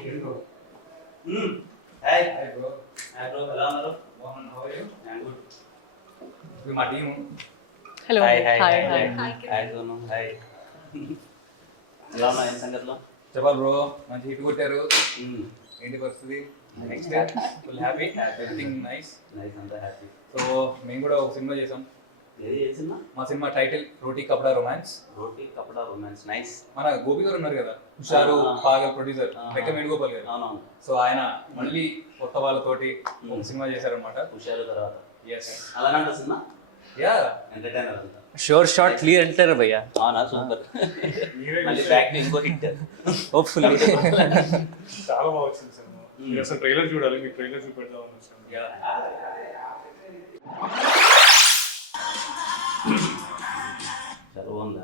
Hi bro. ఎలా ఉన్నారు? How are you? I'm good. ఇది మా team. Hello hi hi hi hi hi hi Sonu hi. ఎలా ఉన్నా ఏం సంగతిలో? చెప్పాలి బ్రో, మంచి హిట్ కొట్టారు. ఏంటి పరిస్థితి? Next full happy, everything nice. Nice, అంతా హ్యాపీ. సో మేము కూడా ఒక సినిమా చేసాం. ఏది చేసినా? మా సినిమా టైటిల్ రోటీ కపడా రొమాన్స్. రోటీ కపడా రొమాన్స్. నైస్. మన గోపి గారు ఉన్నారు కదా, హుషారు పాగల్ ప్రొడ్యూసర్, లెక్క వేణుగోపాల్ గారు. అవునవును. సో ఆయన మళ్ళీ కొత్త వాళ్ళతోటి ఒక సినిమా చేశారనమాట. హుషారు తర్వాత ఎస్, అలానే సినిమా యా. ఎంటర్టైనర్ అంతా. షోర్ షార్ట్ క్లియర్ అంటారు భయ్యా. అవునా, సూపర్. మళ్ళీ బ్యాక్ ఇంకో హిట్ హోప్ఫుల్లీ. చాలా బాగా వచ్చింది సినిమా. మీరు అసలు ట్రైలర్ చూడాలి, మీకు ట్రైలర్ చూపెడదామని వచ్చాను. చాలా బాగుంది.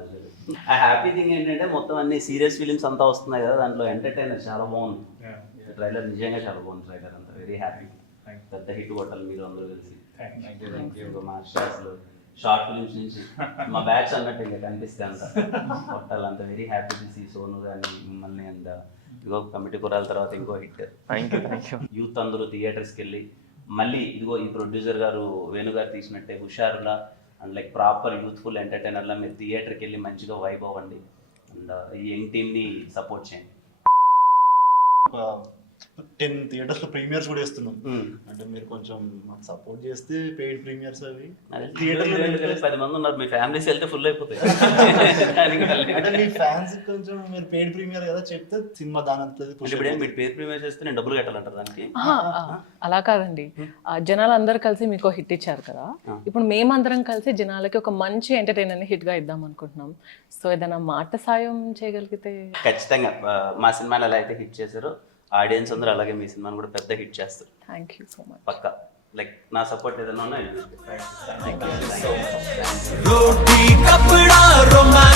ఆ హ్యాపీ థింగ్ ఏంటంటే మొత్తం అన్ని సీరియస్ ఫిలిమ్స్ అంతా వస్తున్నాయి కదా, దాంట్లో ఎంటర్టైనర్ చాలా బాగుంది. ట్రైలర్ నిజంగా చాలా బాగుంది. ట్రైలర్ అంతా వెరీ హ్యాపీ. పెద్ద హిట్ కొట్టాలి మీరు అందరూ కలిసి. మా అసలు షార్ట్ ఫిలిమ్స్ నుంచి మా బ్యాచ్ అన్నట్టు ఇంకా కనిపిస్తే అంత కొట్టాలి. అంత very happy to see Sonu కానీ మిమ్మల్ని. అండ్ ఇదిగో కమిటీ కురాల తర్వాత ఇంకో హిట్. Thank you. యూత్ అందరూ థియేటర్స్కి వెళ్ళి మళ్ళీ ఇదిగో ఈ ప్రొడ్యూసర్ గారు వేణు గారు తీసినట్టే హుషారులా అండ్ లైక్ ప్రాపర్ యూత్ఫుల్ ఎంటర్టైనర్లా మీరు థియేటర్కి వెళ్ళి మంచిగా వైబ్ అవ్వండి. అండ్ ఈ యంగ్ టీమ్ని సపోర్ట్ చేయండి. 10 థియేటర్స్లో ప్రీమియర్స్ కూడా వేస్తున్నాం. అంటే మీరు కొంచెం మాకు సపోర్ట్ చేస్తే పెయిడ్ ప్రీమియర్స్ అవి థియేటర్లో 10 మంది ఉన్నారు, మీ ఫ్యామిలీస్ వెళ్తే ఫుల్ అయిపోతాయి. అంటే మీ ఫ్యాన్స్ కొంచెం మీరు పెయిడ్ ప్రీమియర్ కదా చెప్తే సినిమా దాని ఇప్పుడు మీరు పేరు ప్రీమియర్ చేస్తే నేను డబ్బులు కట్టాలంటారు దానికి? అలా కాదండి, జనాలు అందరు కలిసి మీకు హిట్ ఇచ్చారు కదా, ఇప్పుడు మేమందరం కలిసి జనాలకి ఒక మంచి ఎంటర్టైనర్ ని హిట్ గా ఇద్దాం అనుకుంటున్నాం. సో ఏదైనా మాట సాయం చేయగలిగితే. ఖచ్చితంగా మా సినిమాని ఎలా అయితే హిట్ చేశారో ఆడియన్స్ అందరూ అలాగే మీ సినిమాని కూడా పెద్ద హిట్ చేస్తారు. Thank you so much. పక్కా. లైక్ నా సపోర్ట్ ఏదైనా ఉన్నా రోటీ కపడా రొమాన్స్.